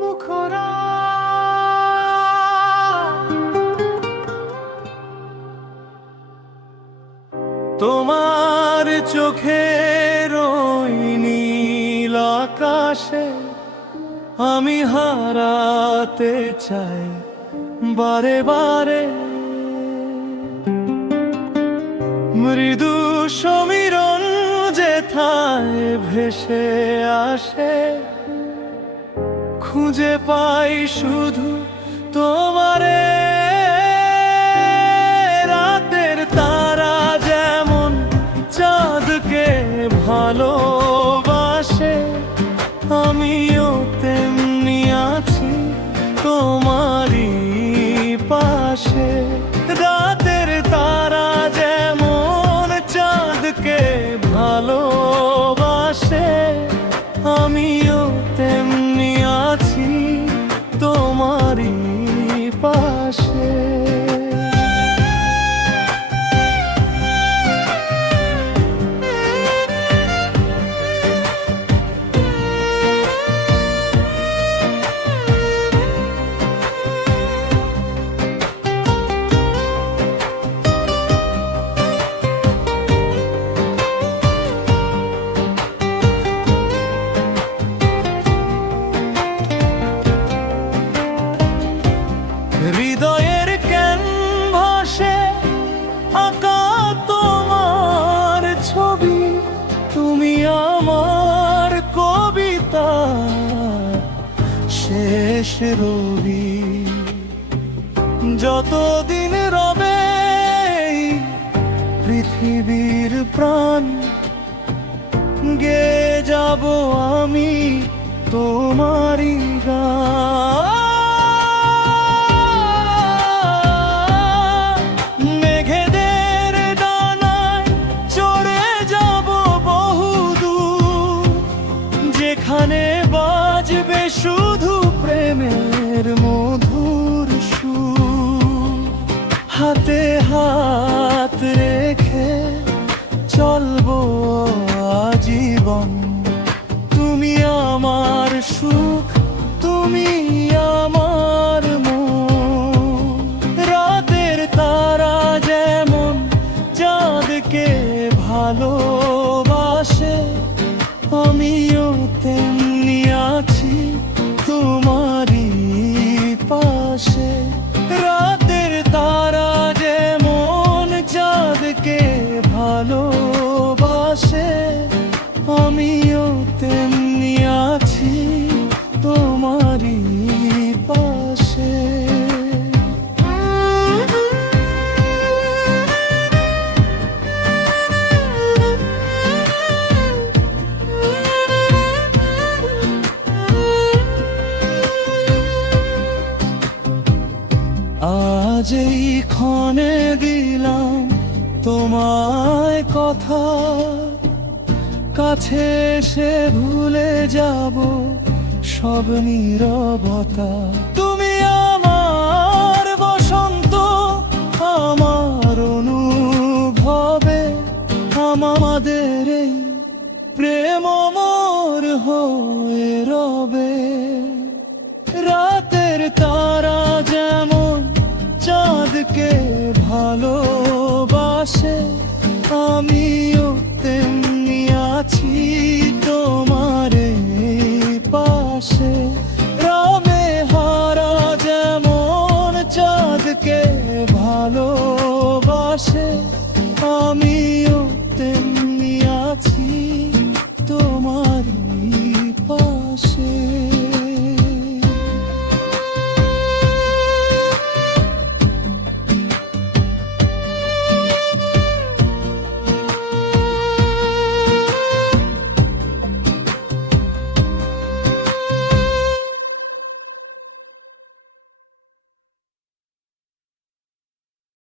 মুখরা তোমার চোখের ওই নীল আকাশে আমি হারাতে চাই বারে বারে। মৃদু সমীরণ যেথায় ভেসে আসে, খুঁজে পাই শুধু তোমারে। রাতের তারা যেমন চাঁদকে ভালোবাসে, আমিও তেমনি আছি তোমারই পাশে। রাতের তারা যেমন চাঁদকে ভালোবাসে, আমিও তেমনি আছি তোমারই পাশে। হৃদয়ের ক্যানভাসে আঁকা তোমার ছবি, তুমি আমার কবিতা শেষ রবি। যতদিন রবে এই পৃথিবীর প্রাণ, গেয়ে যাব আমি তোমারই গান। যেখানে বাজবে শুধু প্রেমের মধুর সুর, হাতে হাত রেখে চলবো আজীবন। তুমি আমার সুখ, তুমি আমার মন। রাতের তারা যেমন চাঁদকে ভালোবাসে, আমিও তেমনি আছি তোমারই পাশে। রাতের তারা যেমন চাঁদকে ভালোবাসে, আমিও তেমনি আছি তোমারই পাশে। আজ এই ক্ষণে দিলাম তোমায় কথা, কাছে এসে ভুলে যাব সব নীরবতা। তুমি আমার বসন্ত, আমার অনুভবে, আমাদের এই প্রেম অমর হয়ে রবে। রাতের তারা যেমন চাঁদকে ভালোবাসে, আমি